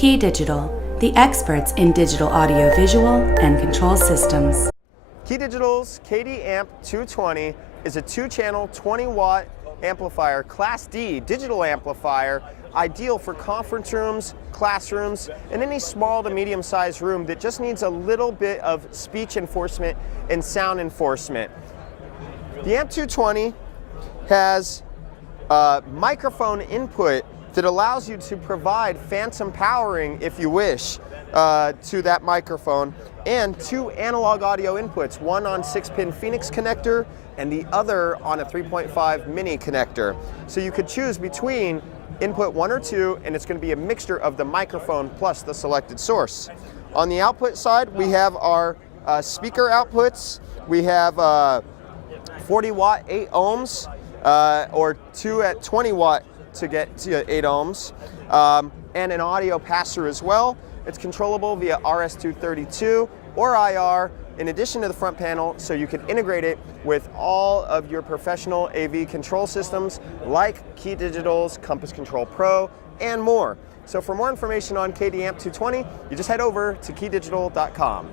KeyDigital, the experts in digital audio visual and control systems. KeyDigital's KD-Amp 220 is a 2-channel 20-watt amplifier, Class D digital amplifier, ideal for conference rooms, classrooms, and any small to medium-sized room that just needs a little bit of speech enforcement and sound enforcement. The Amp 220 has a microphone input that allows you to provide phantom powering, if you wish, to that microphone, and 2 analog audio inputs, one on 6-pin Phoenix connector and the other on a 3.5 mini connector. So you could choose between input 1 or 2, and it's going to be a mixture of the microphone plus the selected source. On the output side, we have our speaker outputs. We have 40 watt 8 ohms, or 2 at 20 watt to get to 8 ohms, and an audio pass-through as well. It's controllable via RS-232 or IR, in addition to the front panel, so you can integrate it with all of your professional AV control systems like KeyDigital's Compass Control Pro and more. So for more information on KD-Amp 220, you just head over to KeyDigital.com.